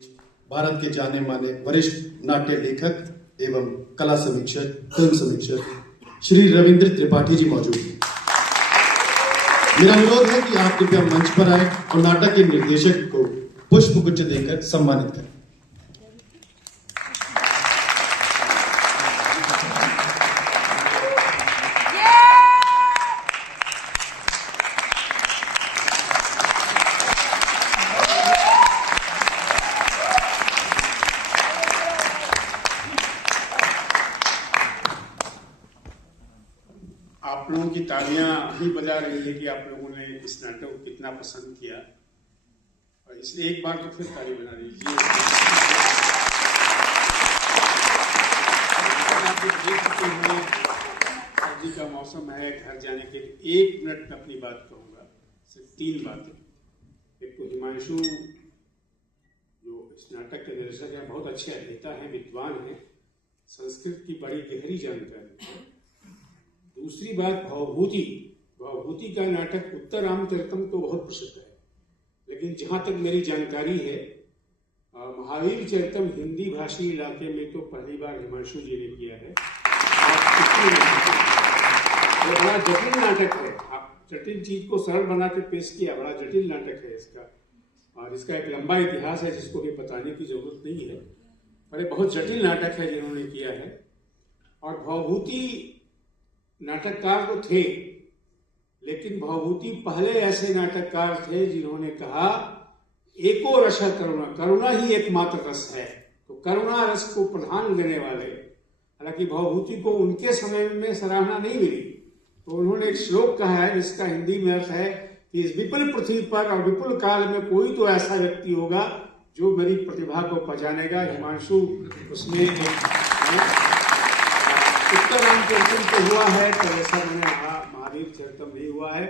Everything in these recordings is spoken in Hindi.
भारत के जाने माने वरिष्ठ नाट्य लेखक एवं कला समीक्षक, फिल्म समीक्षक श्री रविंद्र त्रिपाठी जी मौजूद हैं। मेरा अनुरोध है कि आप कृपया मंच पर आए और नाटक के निर्देशक को पुष्प गुच्छ देकर सम्मानित करें। आप लोगों की तालियां ही बजा रही है कि आप लोगों ने इस नाटक को कितना पसंद किया, और इसलिए एक बार तो फिर ताली बना दीजिए। आप देख चुके हैं, सर्दी का मौसम है, घर जाने के लिए 1 मिनट में अपनी बात कहूँगा, सिर्फ 3 बातें। एक तो हिमांशु जो इस नाटक के निर्देशक हैं, बहुत अच्छे अभिनेता हैं, विद्वान हैं, संस्कृत की बड़ी गहरी जानकारी है। दूसरी बात, भावभूति का नाटक उत्तर रामचरितम तो बहुत प्रसिद्ध है, लेकिन जहां तक मेरी जानकारी है, महावीर चरितम हिंदी भाषी इलाके में तो पहली बार हिमांशु जी ने किया है। और बड़ा जटिल नाटक है, आप जटिल चीज को सरल बना के पेश किया, बड़ा जटिल नाटक है इसका, और इसका एक लंबा इतिहास है जिसको भी बताने की जरूरत नहीं है, पर एक बहुत जटिल नाटक है जिन्होंने किया है। और भावभूति नाटककार तो थे, लेकिन भावभूति पहले ऐसे नाटककार थे जिन्होंने कहा एको रस करुणा, करुणा ही एकमात्र रस है, तो करुणा रस को प्रधान देने वाले। हालांकि भावभूति को उनके समय में सराहना नहीं मिली, तो उन्होंने एक श्लोक कहा है जिसका हिंदी में अर्थ है कि इस विपुल पृथ्वी पर और विपुल काल में कोई तो ऐसा व्यक्ति होगा जो मेरी प्रतिभा को पहचानेगा। हिमांशु उसमें उत्तर रामचरितम तो हुआ है, तो ऐसा मैंने महावीर चरितम भी हुआ है।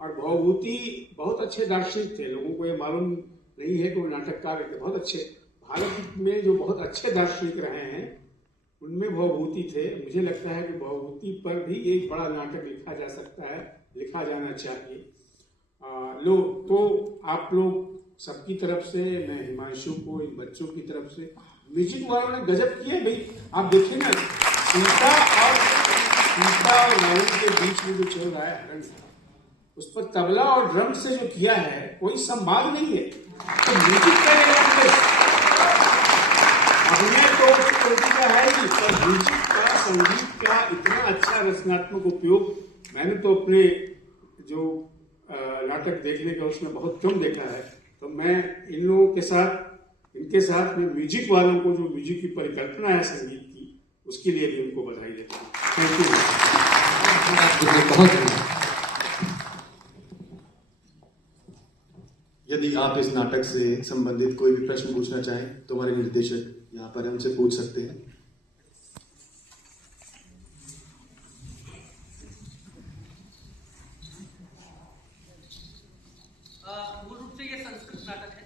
और भावभूति बहुत अच्छे दार्शनिक थे, लोगों को ये मालूम नहीं है कि वो नाटककार थे, बहुत अच्छे। भारत में जो बहुत अच्छे दार्शनिक रहे हैं उनमें भावभूति थे। मुझे लगता है कि भावभूति पर भी एक बड़ा नाटक लिखा जा सकता है, लिखा जाना चाहिए। तो आप लोग सबकी तरफ से, मैं हिमांशु को, इन बच्चों की तरफ से, म्यूजिक वालों ने गजब किया भाई। आप देखिए ना, सीता और रावण के बीच में जो चल रहा है हरण, उस पर तबला और ड्रम से जो किया है कोई संवाद नहीं है, तो म्यूजिक का अभिनय तो का है ही, पर म्यूजिक का, संगीत का इतना अच्छा रचनात्मक उपयोग मैंने तो अपने जो नाटक देखने का उसमें बहुत कम देखा है। तो मैं इन लोगों के साथ, इनके साथ में म्यूजिक वालों को, जो म्यूजिक की परिकल्पना है संगीत की, उसके लिए भी उनको बधाई देता हूँ। Thank you. यदि आप इस नाटक से संबंधित कोई भी प्रश्न पूछना चाहें तो हमारे निर्देशक यहाँ पर हमसे पूछ सकते हैं। मूल रूप से ये संस्कृत नाटक है,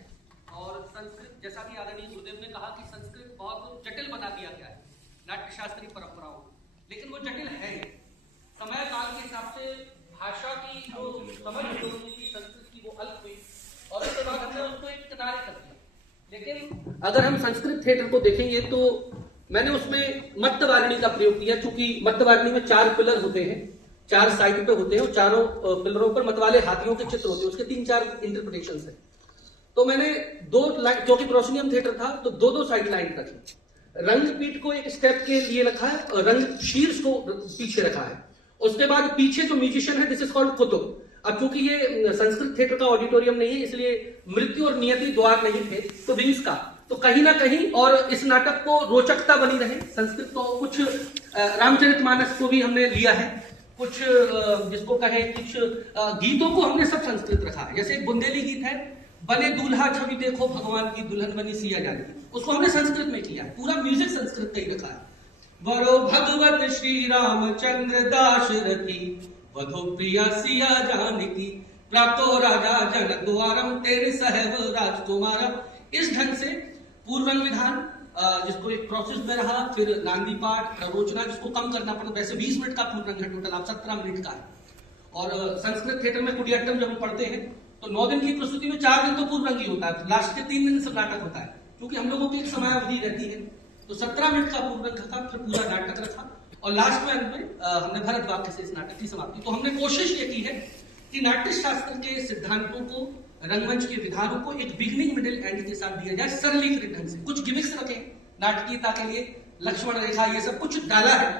और संस्कृत, जैसा कि आदरणीय गुरुदेव ने कहा कि संस्कृत बहुत जटिल बना दिया गया है नाट्य शास्त्रीय परंपराओं, लेकिन वो जटिल है नहीं। समय काल के हिसाब से भाषा की जो समझ होनी थी संस्कृत की, वो अल्प हुई, और उसके बाद हमने उसको एक किनारे कर दिया। लेकिन अगर हम संस्कृत थिएटर को देखेंगे तो मैंने उसमें मत्तवारिणी का प्रयोग किया, क्योंकि मत्तवारिणी में 4 पिलर होते हैं, 4 साइड पे होते हैं, और चारों पिलरों पर मतवाले हाथियों के चित्र होते हैं, उसके 3-4 इंटरप्रिटेशन है। तो मैंने 2 लाइन, क्योंकि प्रोसिनियम थिएटर था तो 2-2 साइड लाइन रखी। रंगपीठ को एक स्टेप के लिए रखा है और रंग शीर्ष को पीछे रखा है। उसके बाद पीछे जो म्यूजिशियन है, दिस इज कॉल्ड कुतुब। अब क्योंकि ये संस्कृत थिएटर का ऑडिटोरियम नहीं है, इसलिए मृत्यु और नियति द्वार नहीं थे, तो विंग्स का, तो कहीं ना कहीं, और इस नाटक को रोचकता बनी रहे, संस्कृत को कुछ रामचरितमानस को भी हमने लिया है, कुछ जिसको कहे, कुछ गीतों को हमने सब संस्कृत रखा है। जैसे एक बुंदेली गीत है, बने दूल्हा छवि देखो भगवान की, दुल्हन बनी सिया जानकी, उसको हमने संस्कृत में किया, पूरा म्यूजिक संस्कृत का ही रखा है। वरो भगवत श्री रामचंद्र दाशरथी, वधो प्रिया सिया जानकी, प्राप्तो राजा जन द्वारम, तेरे सहब राजकुमारम। इस ढंग से पूर्वंग विधान, जिसको एक प्रोसेस में रहा, फिर नांदी पाठ, प्ररोचना, जिसको कम करना पड़ता, वैसे 20 मिनट का पूर्वंग है टोटल, आप 17 मिनट का है। और संस्कृत थिएटर में कुडियाट्टम जब हम पढ़ते हैं तो 9 दिन की प्रस्तुति में 4 दिन तो पूर्वंगी होता है, लास्ट के 3 दिन सब नाटक होता है। क्योंकि हम लोगों की एक समयावधि रहती है, तो 17 मिनट का पूर्व रखा, फिर पूरा नाटक रखा और लास्ट में अंत में हमने भरत वाक्य से इस नाटक की समाप्ति। तो हमने कोशिश ये की है कि नाट्य शास्त्र के सिद्धांतों को, रंगमंच के विधानों को एक बिगिनिंग मिडिल एंड के साथ दिया जाए सरलीकृत ढंग से। कुछ गिमिक्स रखे नाटकीयता के लिए, लक्ष्मण रेखा ये सब कुछ डाला है,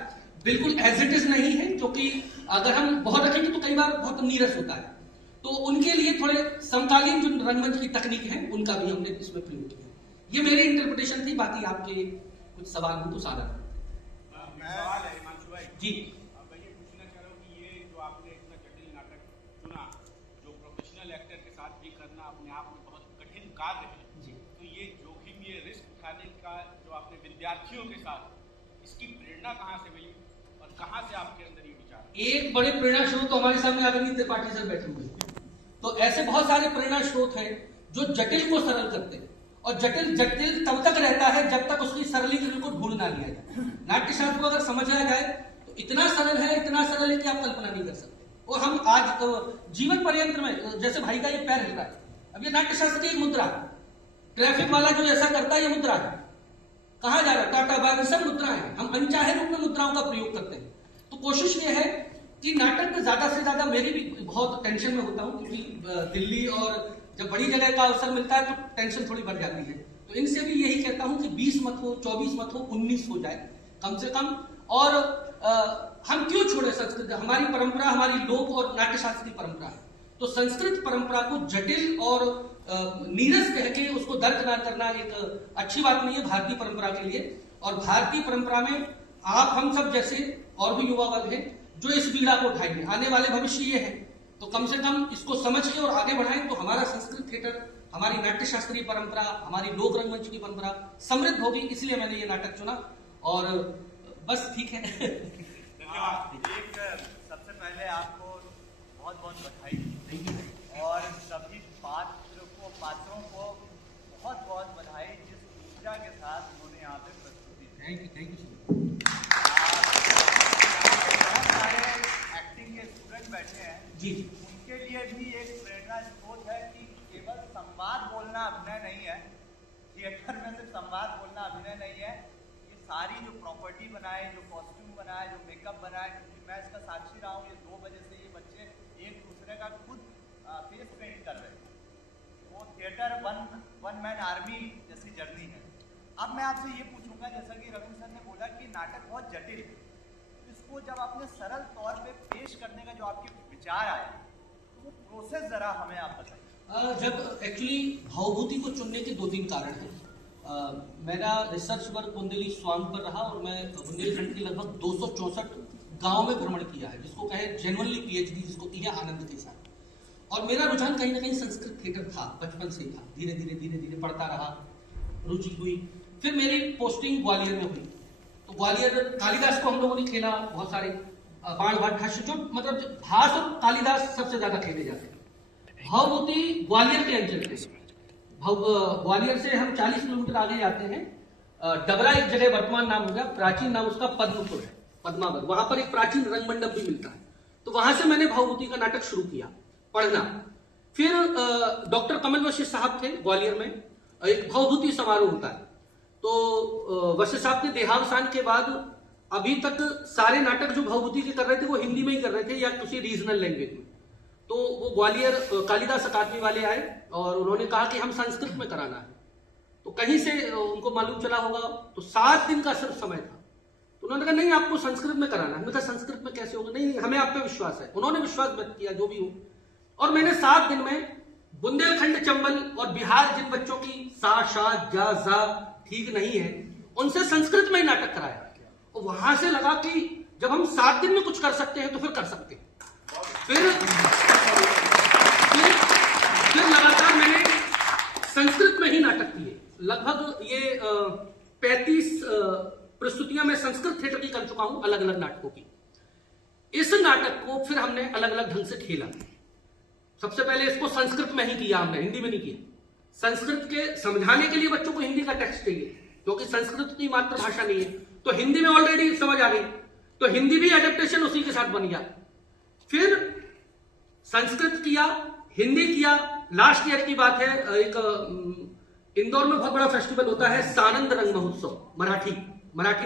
बिल्कुल एज इट इज नहीं है, क्योंकि अगर हम बहुत रखेंगे तो कई बार बहुत नीरस होता है। तो उनके लिए थोड़े समकालीन जो रंगमंच की तकनीक है उनका भी हमने इसमें प्रयोग किया। ये मेरी इंटरप्रिटेशन थी, बाकी आपके कुछ सवाल हो तो सारा सवाल है हिमांशु भाई जी। मैं ये पूछना चाह रहा हूँ कि ये जो आपने इतना जटिल नाटक चुना, जो प्रोफेशनल एक्टर के साथ भी करना अपने आप में बहुत कठिन कार्य है जी। तो ये जोखिम, ये रिस्क उठाने का जो आपने विद्यार्थियों के साथ, इसकी प्रेरणा कहाँ से मिली और कहाँ से आपके अंदर ये विचार? एक बड़े प्रेरणा स्रोत तो हमारे सामने आदरणीय त्रिपाठी सर बैठे हुए हैं। तो ऐसे बहुत सारे प्रेरणा स्रोत हैं जो जटिल को सरल करते हैं, और जटिल जटिल तब तक रहता है जब तक उसकी सरलीकरण को ढूंढ ना लिया जाए। नाट्य शास्त्र को अगर समझा जाए तो इतना सरल है, इतना सरल है कि आप कल्पना नहीं कर सकते। और हम आज जीवन पर्यंत में, जैसे भाई का ये पैर हिल रहा है, अब ये नाट्य शास्त्र की एक मुद्रा है। ट्रैफिक वाला जो ऐसा करता है ये मुद्रा है, कहाँ जा रहा है, टाटा बाग, सब मुद्राएं हैं। हम अनचाहे रूप में मुद्राओं का प्रयोग करते हैं। तो कोशिश ये है कि नाटक में ज्यादा से ज्यादा, मेरी भी बहुत टेंशन में होता हूँ क्योंकि दिल्ली और जब बड़ी जगह का अवसर मिलता है तो टेंशन थोड़ी बढ़ जाती है। तो इनसे भी यही कहता हूं कि 20 मत हो, 24 मत हो, 19 हो जाए कम से कम। और हम क्यों छोड़े संस्कृत? हमारी परंपरा, हमारी लोक और नाट्यशास्त्र की परंपरा है। तो संस्कृत परंपरा को जटिल और नीरस कह के उसको दरकिनार करना एक अच्छी बात नहीं है भारतीय परंपरा के लिए। और भारतीय परंपरा में आप हम सब जैसे और भी युवा वर्ग हैं जो इस बीड़ा को उठाएंगे। आने वाले भविष्य ये है, तो कम से कम इसको समझ के और आगे बढ़ाएं तो हमारा संस्कृत थिएटर, हमारी नाट्य शास्त्रीय परंपरा, हमारी लोक रंगमंच की परंपरा समृद्ध होगी। इसलिए मैंने ये नाटक चुना और बस ठीक है। धन्यवाद। एक सबसे पहले आपको बहुत बहुत बधाई और सभी पात्रों को बहुत बहुत बधाई जिस ऊर्जा के साथ उन्होंने यहाँ पे प्रस्तुति दी। थैंक यू बहुत सारे एक्टिंग के स्टूडेंट बैठे हैं जी। उनके लिए भी एक प्रेरणा स्रोत है कि केवल संवाद बोलना अभिनय नहीं है, थिएटर में सिर्फ संवाद बोलना अभिनय नहीं है। ये सारी जो प्रॉपर्टी बनाए, जो कॉस्ट्यूम बनाए, जो मेकअप बनाए, क्योंकि मैं इसका साक्षी रहा हूँ, ये 2 बजे से ये बच्चे एक दूसरे का खुद फेस पेंट कर रहे हैं। वो थिएटर वन मैन आर्मी जैसी जर्नी है। अब मैं आपसे ये पूछूंगा, जैसा कि रविंद्र सर ने बोला कि नाटक बहुत जटिल है, इसको जब आपने सरल तौर पे पेश करने का जो आपके विचार आया, वो प्रोसेस जरा हमें आप बताइए। जब एक्चुअली भावभूति को चुनने के 2-3 कारण हैं। मेरा रिसर्च वर्क बुंदेली स्वांग पर रहा और मैं बुंदेलखंड के लगभग 264 गांव में भ्रमण किया है, जिसको कहे जेन्युइनली पीएचडी जिसको की है आनंद के साथ। और मेरा रुझान कहीं ना कहीं संस्कृत थिएटर था, बचपन से ही था। धीरे धीरे पढ़ता रहा, रुचि हुई। फिर मेरी पोस्टिंग ग्वालियर में हुई, तो ग्वालियर कालिदास को हम लोगों ने खेला, बहुत सारे बाण भाष्य, जो मतलब भास और कालिदास सबसे ज्यादा खेले जाते हैं। भावभूति ग्वालियर के अंचल के, ग्वालियर से हम 40 किलोमीटर आगे जाते हैं, डबरा एक जगह वर्तमान नाम हो गया, प्राचीन नाम उसका पद्मपुर है, पद्मावत। वहां पर एक प्राचीन रंगमंडप भी मिलता है। तो वहां से मैंने भावभूति का नाटक शुरू किया पढ़ना। फिर डॉक्टर कमल वशिष्ठ साहब थे ग्वालियर में, एक भावभूति समारोह होता है। तो वशिष्ठ साहब के देहावसान के बाद अभी तक सारे नाटक जो भावभूति के कर रहे थे वो हिंदी में ही कर रहे थे या किसी रीजनल लैंग्वेज में। तो वो ग्वालियर कालिदास अकादमी वाले आए और उन्होंने कहा कि हम संस्कृत में कराना है। तो कहीं से उनको मालूम चला होगा, तो 7 दिन का सिर्फ समय था। तो उन्होंने कहा नहीं आपको संस्कृत में कराना है। मैंने कहा संस्कृत में कैसे होगा? नहीं हमें आप पे विश्वास है। उन्होंने विश्वास व्यक्त किया जो भी हो, और मैंने 7 दिन में बुंदेलखंड, चंबल और बिहार जिन बच्चों की सा शा जा जा ठीक नहीं है, उनसे संस्कृत में ही नाटक कराया। और वहां से लगा कि जब हम 7 दिन में कुछ कर सकते हैं तो फिर कर सकते हैं। फिर लगातार मैंने संस्कृत में ही नाटक किए। लगभग ये 35 प्रस्तुतियां मैं संस्कृत थिएटर की कर चुका हूं, अलग अलग नाटकों की। इस नाटक को फिर हमने अलग अलग ढंग से खेला। सबसे पहले इसको संस्कृत में ही किया हमने, हिंदी में नहीं किया। संस्कृत के समझाने के लिए बच्चों को हिंदी का टेक्स्ट चाहिए, क्योंकि संस्कृत की मातृभाषा नहीं है। तो हिंदी में ऑलरेडी समझ आ गई, तो हिंदी भी एडेप्टेशन उसी के साथ बन गया। फिर संस्कृत किया, हिंदी किया। लास्ट ईयर की बात है, एक इंदौर में बहुत बड़ा फेस्टिवल होता है सानंद रंग महोत्सव, मराठी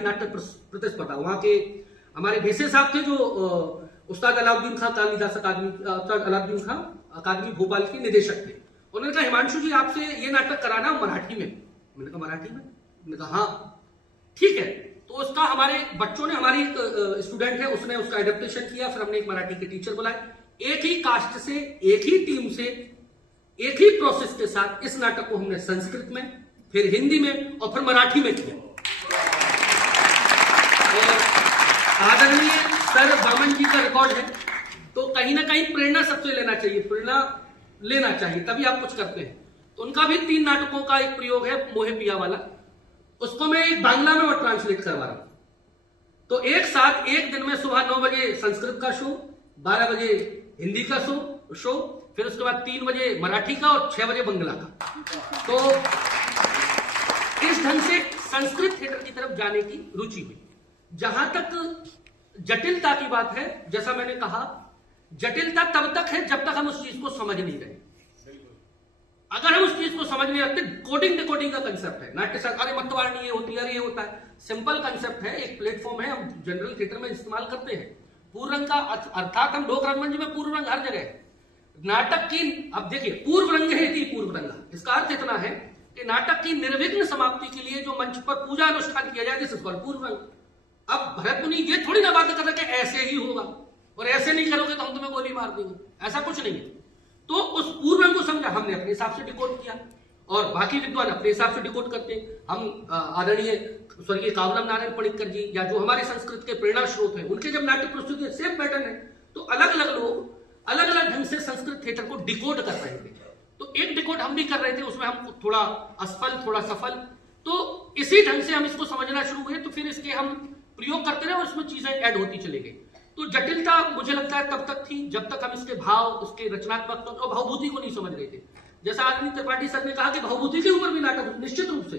नाट्य प्रतिस्पर्धा। वहां के हमारे भेसे साहब थे जो उस्ताद अलाउद्दीन खां कालिदास अकादमी भोपाल के निदेशक थे। उन्होंने कहा हिमांशु जी आपसे ये नाटक कराना मराठी में। मैंने कहा मराठी में? मैंने कहा हाँ ठीक है। तो उसका हमारे बच्चों ने, हमारी एक स्टूडेंट है उसने उसका एडेप्टेशन किया, फिर हमने एक मराठी के टीचर बुलाए, एक ही कास्ट से, एक ही टीम से, एक ही प्रोसेस के साथ इस नाटक को हमने संस्कृत में, फिर हिंदी में और फिर मराठी में किया। आदरणीय सर बामन जी का रिकॉर्ड है। तो कहीं ना कहीं प्रेरणा सबसे लेना चाहिए, तभी आप कुछ करते हैं। तो उनका भी 3 नाटकों का एक प्रयोग है, मोहे पिया वाला, उसको मैं एक बांग्ला में और ट्रांसलेट करवा रहा हूं। तो एक साथ एक दिन में सुबह 9 बजे संस्कृत का शो, 12 बजे हिंदी का शो, फिर उसके बाद 3 बजे मराठी का और 6 बजे बंगला का। तो इस ढंग से संस्कृत थिएटर की तरफ जाने की रुचि हुई। जहां तक जटिलता की बात है, जैसा मैंने कहा, जटिलता तब तक है जब तक हम उस चीज को समझ नहीं रहे। अगर हम उस चीज को समझ नहीं रखते, कोडिंग डिकोडिंग का कंसेप्ट है नाट्यशास्त्र, अरे मतवाणी ये होती है, अरे ये होता है, सिंपल कंसेप्ट है, एक प्लेटफॉर्म है, हम जनरल थिएटर में इस्तेमाल करते हैं। पूर्व रंग का अर्थात हम लोक रंगमंच में पूर्व रंग हर जगह है। नाटक की, अब देखिए, पूर्व रंग है कि पूर्व रंग, इसका अर्थ इतना है कि नाटक की निर्विघ्न समाप्ति के लिए जो मंच पर पूजा अनुष्ठान किया जाए, दिस इज कॉल्ड पूर्व रंग। अब भरत मुनि ये थोड़ी ना बात कर रहे कि ऐसे ही होगा और ऐसे नहीं करोगे तो हम तुम्हें गोली मार देंगे, ऐसा कुछ नहीं है। तो उस पूर्व रंग को समझा, हमने अपने हिसाब से डिकोड किया और बाकी विद्वान अपने हिसाब से डिकोड करते हैं। हम आदरणीय स्वर्गीय कावलम नारायण पणिक्कर जी या जो हमारे संस्कृत के प्रेरणा स्रोत हैं, उनके जब नाट्य प्रस्तुति सेम पैटर्न है, तो अलग अलग लोग अलग अलग ढंग से संस्कृत थिएटर को डिकोड कर रहे थे। तो एक डिकोड हम भी कर रहे थे, उसमें हम थोड़ा असफल थोड़ा सफल, तो इसी ढंग से हम इसको समझना शुरू हुए। तो फिर इसके हम प्रयोग करते रहे और इसमें चीजें ऐड होती चली गई। तो जटिलता मुझे लगता है तब तक थी जब तक हम इसके भाव, उसके रचनात्मक और भावभूति को नहीं समझ रहे थे। जैसा आदरणीय त्रिपाठी सर ने कहा कि भावभूति के ऊपर भी नाटक, निश्चित रूप से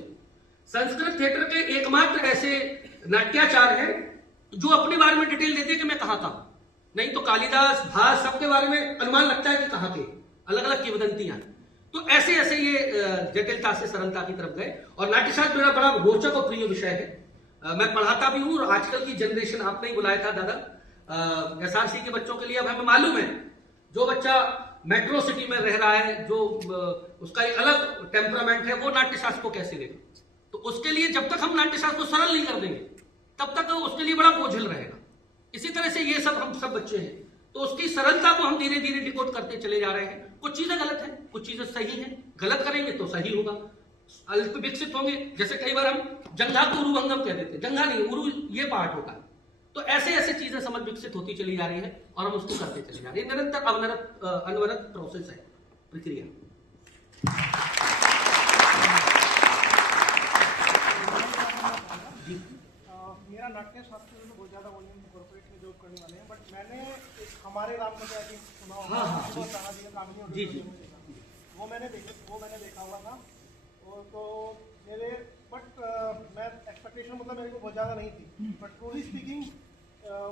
संस्कृत थिएटर के एकमात्र ऐसे नाट्याचार है जो अपने बारे में डिटेल देते हैं कि मैं कहां था, नहीं तो कालिदास, भास, सबके बारे में अनुमान लगता है कि कहां के, अलग अलग किंवदंतियां। तो ऐसे ऐसे ये जटिलता से सरलता की तरफ गए। और नाट्यशास्त्र मेरा बड़ा रोचक और प्रिय विषय है, मैं पढ़ाता भी हूं। और आजकल की जनरेशन, आपने ही बुलाया था दादा, SRC के बच्चों के लिए अब हमें मालूम है, जो बच्चा मेट्रो सिटी में रह रहा है, जो उसका एक अलग टेम्परामेंट है, वो नाट्यशास्त्र को कैसे लेगा। तो उसके लिए जब तक हम नाट्यशास्त्र को सरल नहीं कर देंगे तब तक उसके लिए बड़ा बोझिल रहेगा। इसी तरह से ये सब, हम सब बच्चे हैं, तो उसकी सरलता को हम धीरे धीरे डिकोड करते चले जा रहे हैं। कुछ चीजें गलत हैं, कुछ चीजें सही हैं, गलत करेंगे तो सही होगा, अल्प विकसित होंगे। जैसे कई बार हम जंघा को उरुभंगम कह देते हैं, जंघा नहीं, उरु ये पार्ट होता है। तो ऐसे ऐसे चीजें समझ विकसित होती चली जा रही है और हम उसको करते चले जा रहे हैं। निरंतर अनवरत प्रोसेस है, प्रक्रिया। मेरा नाट्य शास्त्र में बहुत ज़्यादा वॉल्यूम कॉर्पोरेट में जॉब करने वाले हैं, बट मैंने एक हमारे राम में सुना होगा, जी जी, वो मैंने देखा हुआ था। और तो मेरे मैं एक्सपेक्टेशन मतलब मेरे को बहुत ज़्यादा नहीं थी, बट ट्रूली स्पीकिंग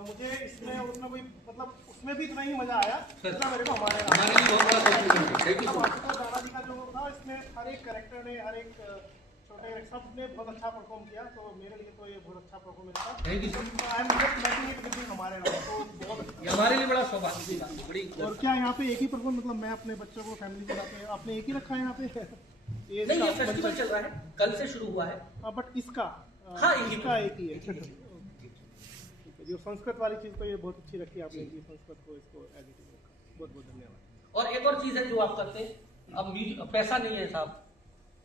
मुझे इसमें उसमें कोई मतलब उसमें भी इतना ही मज़ा आया जितना मेरे को हमारे दादा जी का जो था, इसमें हर एक कैरेक्टर ने, हर एक छोटे सब ने बहुत अच्छा परफॉर्म किया। तो मेरे लिए तो ये बहुत अच्छा परफॉर्मेंस था। Thank you sir. I am just making it with हमारे नाम, तो बहुत अच्छा हमारे लिए बड़ा सौभाग्य की बात, बड़ी। और क्या यहाँ पे एक ही परफॉर्म, मतलब मैं अपने बच्चों को फैमिली के साथ, आपने एक ही रखा है यहाँ पे? नहीं, ये फेस्टिवल चल रहा है, कल से शुरू हुआ है। बट इसका हाँ, इसका एक ही है। जो संस्कृत वाली चीज को ये बहुत अच्छी रखी आपने, जी संस्कृत को इसको एज इट इज रखा, बहुत बहुत धन्यवाद। और एक और चीज है जो आप करते हैं, अब पैसा नहीं है साहब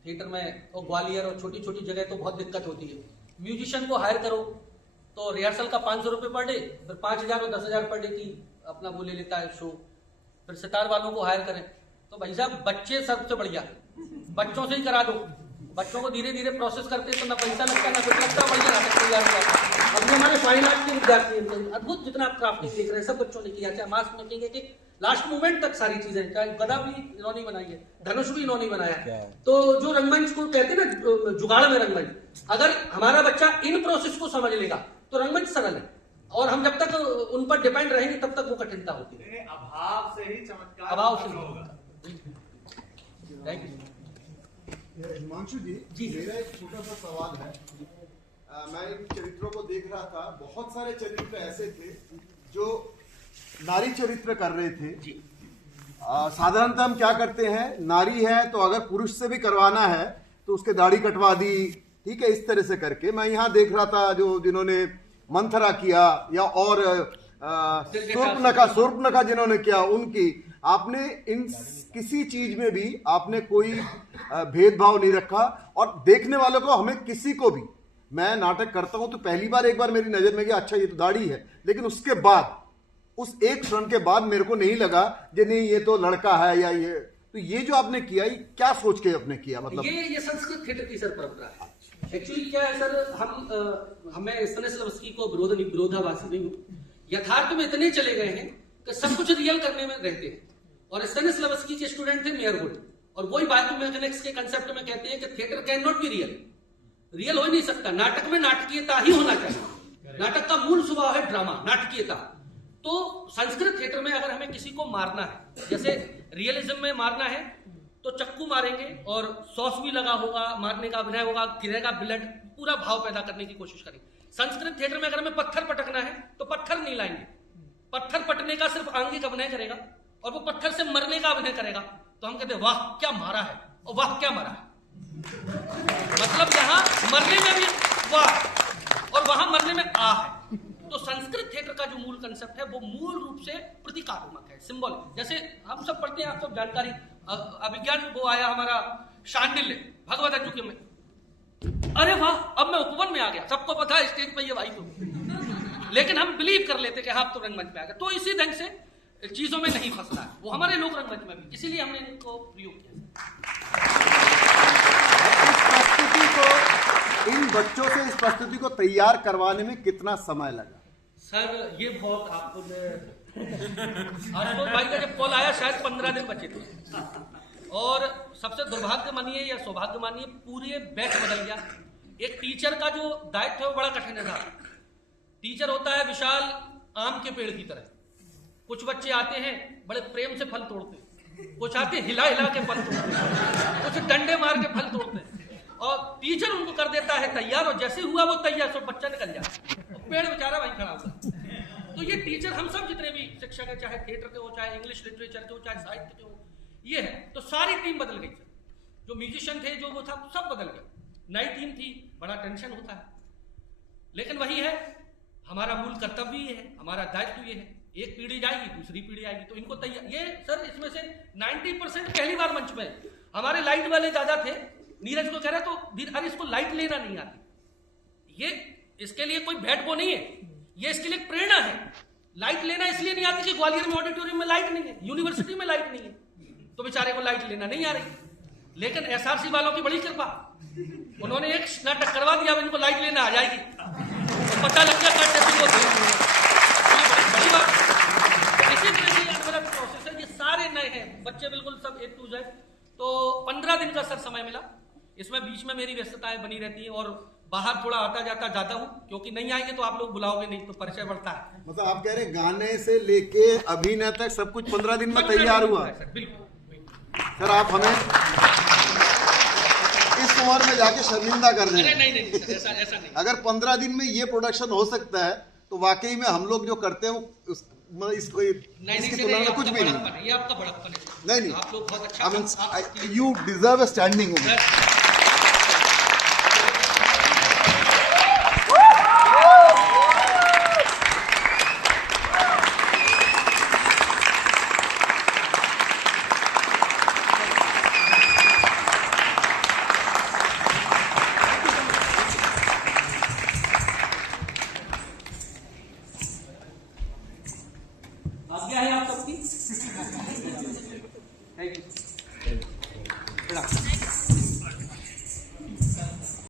थिएटर में, तो ग्वालियर और छोटी छोटी जगह तो बहुत दिक्कत होती है। म्यूजिशियन को हायर करो तो रिहर्सल का 500 रुपये पर डे, फिर 5000 और 10,000 पर डे की अपना वो ले लेता है शो। फिर सितार वालों को हायर करें तो भाई साहब बच्चे सबसे बढ़िया, बच्चों से ही करा दो। बच्चों को धीरे धीरे प्रोसेस करते तो ना पैसा लगता ना कुछ लगता, बढ़िया नाटक तैयार हो जाता। अपने हमारे फाइन आर्ट के विद्यार्थी हैं, अद्भुत जितना आप क्राफ्टिंग देख रहे हैं सब बच्चों ने किया, चाहे मास्क मेकिंग है कि लास्ट मोमेंट तक सारी चीजें, चाहे गदा भी इन्होंने बनाई है, धनुष भी इन्होंने बनाया है। तो जो रंगमंच को कहते हैं ना, जुगाड़ में रंगमंच, अगर हमारा बच्चा इन प्रोसेस को समझ लेगा तो रंगमंच सरल है। और हम जब तक उन पर डिपेंड रहेंगे तब तक वो कठिनता होती है। अभाव से ही चमत्कार अभाव से होगा। Thank you. हिमांशु जी, मेरा एक छोटा सा सवाल है। मैं इन चरित्रों को देख रहा था, बहुत सारे चरित्र ऐसे थे जो नारी चरित्र कर रहे थे। साधारणतः हम क्या करते हैं, नारी है तो अगर पुरुष से भी करवाना है तो उसके दाढ़ी कटवा दी, ठीक है, इस तरह से करके। मैं यहाँ देख रहा था जो जिन्होंने मंथरा किया या और शूर्पणखा जिन्होंने किया, उनकी आपने इन किसी चीज में भी आपने कोई भेदभाव नहीं रखा। और देखने वालों को, हमें किसी को भी, मैं नाटक करता हूं तो पहली बार एक बार मेरी नजर में गया, अच्छा ये तो दाढ़ी है, लेकिन उसके बाद उस एक क्षण के बाद मेरे को नहीं लगा कि नहीं ये तो लड़का है या ये। तो ये जो आपने किया, ये क्या सोच के आपने किया? मतलब ये संस्कृत थिएटर की सर परंपरा है। एक्चुअली क्या है सर, हमें स्टेनिस्लावस्की को विरोधाभासी नहीं हूं, यथार्थ में इतने चले गए हैं कि सब कुछ रियल करने में रहते हैं। और स्टेनिस्लावस्की के स्टूडेंट थे मेयरवुड, और वही बायोमैकेनिक्स के कंसेप्ट में कहते हैं कि theatre can not be real हो ही नहीं सकता। नाटक में नाटकीयता ही होना चाहिए। नाटक का मूल स्वभाव है ड्रामा, नाटकीयता। तो संस्कृत थिएटर में अगर हमें किसी को मारना है, जैसे रियलिज्म में मारना है तो चक्कू मारेंगे और सॉस भी लगा होगा, मारने का अभिनय होगा, गिरेगा ब्लड, पूरा भाव पैदा करने की कोशिश करेंगे। संस्कृत थिएटर में अगर हमें पत्थर पटकना है तो पत्थर नहीं लाएंगे, पत्थर पटने का सिर्फ आंगिक अभिनय करेगा और वो पत्थर से मरने का अभिनय करेगा। तो हम कहते हैं वाह क्या मारा है और वाह क्या मरा है। मतलब यहां मरने में भी वाह और वहां मरने में आ है। तो संस्कृत थिएटर का जो मूल कंसेप्ट है वो मूल रूप से प्रतीकात्मक है, सिंबल। जैसे हम सब पढ़ते हैं, आप सब जानकारी, अभिज्ञान वो आया हमारा शांडिल्य भगवत अज्जु में, अरे वाह अब मैं उपवन में आ गया, सबको पता है स्टेज पर ये भाई तो, लेकिन हम बिलीव कर लेते कि हाँ तो रंगमंच पे आ गया। तो इसी ढंग से चीजों में नहीं फंसना है, वो हमारे लोग रंगमंच में भी, इसीलिए हमने इनको प्रयोग किया। इन बच्चों से इस प्रस्तुति को तैयार करवाने में कितना समय लगा? सर ये बहुत आपको भाई का जब कॉल आया शायद 15 दिन बचे थे। और सबसे दुर्भाग्य मानिए या सौभाग्य मानिए, पूरे बैच बदल गया। एक टीचर का जो दायित्व है वो बड़ा कठिन था। टीचर होता है विशाल आम के पेड़ की तरह, कुछ बच्चे आते हैं बड़े प्रेम से फल तोड़ते, कुछ आते हिला हिला के फल तोड़ते, कुछ डंडे मार के फल तोड़ते, और टीचर उनको कर देता है तैयार, और जैसे हुआ वो तैयार सब बच्चा निकल जाता है, पेड़ बेचारा वहीं खड़ा हुआ। तो ये टीचर, हम सब जितने भी शिक्षक है, चाहे थिएटर के हो, चाहे इंग्लिश लिटरेचर के हो, चाहे साहित्य के हो, ये है। तो सारी टीम बदल गई सर, जो म्यूजिशियन थे, जो वो था, सब बदल गया। नई टीम थी, बड़ा टेंशन होता है, लेकिन वही है हमारा मूल कर्तव्य, ये है हमारा दायित्व, ये है। एक पीढ़ी जाएगी, दूसरी पीढ़ी आएगी, तो इनको तैयार। ये सर इसमें से 90% पहली बार मंच में। हमारे लाइट वाले दादा थे, नीरज को कह रहे तो अरे इसको लाइट लेना नहीं आती, ये इसके लिए कोई बैट वो नहीं है, ये इसके लिए प्रेरणा है। लाइट लेना इसलिए नहीं आती कि ग्वालियर में ऑडिटोरियम में लाइट नहीं है, यूनिवर्सिटी में लाइट नहीं है, तो बेचारे को लाइट लेना नहीं आ रही। लेकिन एसआरसी वालों की बड़ी कृपा, उन्होंने एक नाटक करवा दिया, अब इनको लाइट लेना आ जाएगी, तो पता लग गया बड़ी बात। इसी तरह से मेरा प्रोसेस है, ये सारे नए हैं बच्चे, बिल्कुल सब A to Z। तो 15 दिन का सर समय मिला। इसमें बीच में मेरी व्यस्तताएं बनी रहती है, और बाहर थोड़ा आता जाता जाता हूं, क्योंकि नहीं आएंगे तो आप लोग बुलाओगे नहीं, तो परिचय बढ़ता है। मतलब आप कह रहे हैं गाने से लेके अभिनय तक सब कुछ 15 दिन में तैयार हुआ? बिल्कुल सर, आप हमें इस उम्र में जाके शर्मिंदा कर रहे हैं। नहीं सर, ऐसा नहीं। अगर 15 दिन में ये प्रोडक्शन हो सकता है तो वाकई में हम लोग जो करते हैं वो इसको इसकी तुलना में कुछ भी नहीं। ये आपका बड़प्पन है। नहीं, आप लोग बहुत अच्छा, you deserve a standing ovation. आज्ञा है आप सबकी। Thank you.